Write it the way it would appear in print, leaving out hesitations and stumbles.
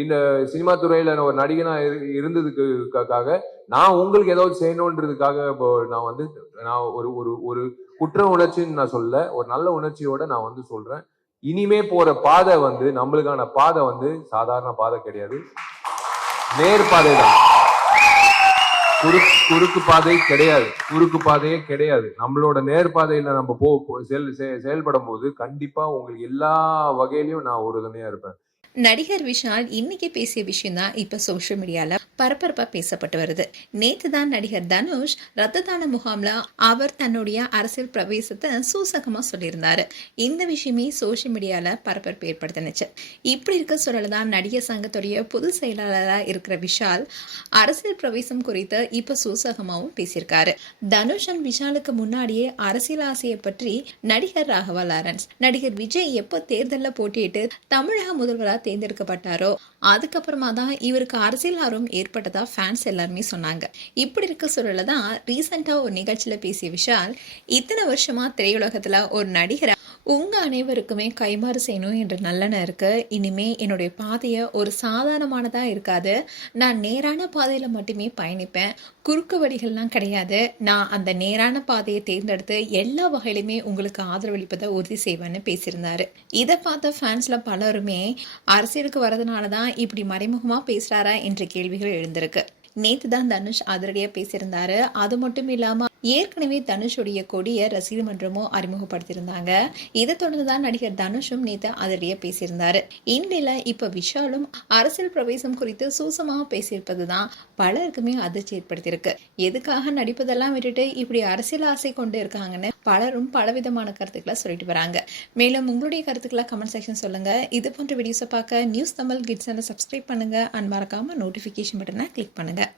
இந்த சினிமா துறையில ஒரு நடிகனா இருந்ததுக்காக நான் உங்களுக்கு ஏதாவது செய்யணுன்றதுக்காக நான் வந்து நான் ஒரு ஒரு ஒரு குற்ற உணர்ச்சின்னு நான் சொல்ல, ஒரு நல்ல உணர்ச்சியோட நான் வந்து சொல்றேன். இனிமே போற பாதை வந்து நம்மளுக்கான பாதை வந்து சாதாரண பாதை கிடையாது, நேர்பாதை தான். குறுக்கு பாதை கிடையாது, குறுக்கு பாதையே கிடையாது. நம்மளோட நேர்பாதையில நம்ம செயல்படும் போது கண்டிப்பா உங்களுக்கு எல்லா வகையிலையும் நான் உறுதுணையா இருப்பேன். நடிகர் விஷால் இன்னைக்கு பேசிய விஷயம் தான் இப்ப சோசியல் மீடியால பரபரப்பா பேசப்பட்டு வருது. நேத்து தான் நடிகர் தனுஷ் ரத்த தான முகாம்ல அவர் தன்னுடைய அரசியல் பிரவேசத்தை சூசகமா சொல்லியிருந்தாரு. இந்த விஷயமே சோசியல் மீடியால பரபரப்பு ஏற்படுத்தினுச்சு. இப்படி இருக்க சொல்லதான் நடிகர் சங்கத்துடைய பொது செயலாளராக இருக்கிற விஷால் அரசியல் பிரவேசம் குறித்து இப்ப சூசகமாவும் பேசியிருக்காரு. தனுஷ் அண்ட் விஷாலுக்கு முன்னாடியே அரசியல் ஆசையை பற்றி நடிகர் ராகவா லாரன்ஸ், நடிகர் விஜய் எப்போ தேர்தலில் போட்டியிட்டு தமிழக முதல்வராக தேர்ந்தெடுக்கப்பட்டாரோ அதுக்கப்புறமா தான் இவருக்கு அரசியல் ஆர்வம் ஏற்பட்டதா ஃபேன்ஸ் எல்லாருமே சொன்னாங்க. இப்படி இருக்க சூழல தான் ரீசெண்டா ஒரு நிகழ்ச்சியில பேசிய விஷால், இத்தனை வருஷமா திரையுலகத்துல ஒரு நடிகரா உங்க அனைவருக்குமே கைமாறு செய்யணும் என்ற நல்லெண்ணம் இருக்கு. இனிமே என்னுடைய பாதையை ஒரு சாதாரணமானதா இருக்காது, நான் நேரான பாதையில மட்டுமே பயணிப்பேன், குறுக்கு வழிகள்லாம் கிடையாது, நான் அந்த நேரான பாதையை தேர்ந்தெடுத்து எல்லா வகையிலுமே உங்களுக்கு ஆதரவளிப்பதை உறுதி செய்வேன்னு பேசியிருந்தாரு. இதை பார்த்த ஃபேன்ஸ்ல பலருமே அரசியலுக்கு வரதுனாலதான் இப்படி மறைமுகமா பேசுறாரா என்ற கேள்விகள் எழுந்திருக்கு. நேத்து தான் தனுஷ் அதிரடியா பேசியிருந்தாரு. அது மட்டும் இல்லாம ஏற்கனவே தனுஷுடைய கொடிய ரசிகர் மன்றமும் அறிமுகப்படுத்தியிருந்தாங்க. இதை தொடர்ந்துதான் நடிகர் தனுஷும் நேத்து அதிரடியா பேசியிருந்தாரு. இந்நிலையில இப்ப விஷாலும் அரசியல் பிரவேசம் குறித்து சூசமாக பேசியிருப்பதுதான் பலருக்குமே அதிர்ச்சி ஏற்படுத்தியிருக்கு. எதுக்காக நடிப்பதெல்லாம் விட்டுட்டு இப்படி அரசியல் ஆசை கொண்டு இருக்காங்கன்னு பலரும் பலவிதமான கருத்துக்களை சொல்லிட்டு வராங்க. மேலும் உங்களுடைய கருத்துக்களை கமெண்ட் செக்ஷன் சொல்லுங்க. இது போன்ற வீடியோஸை பார்க்க நியூஸ் தமிழ் கிட்ஸ் சப்ஸ்கிரைப் பண்ணுங்க அண்ட் மறக்காம நோட்டிபிகேஷன் பட்டனை கிளிக் பண்ணுங்க.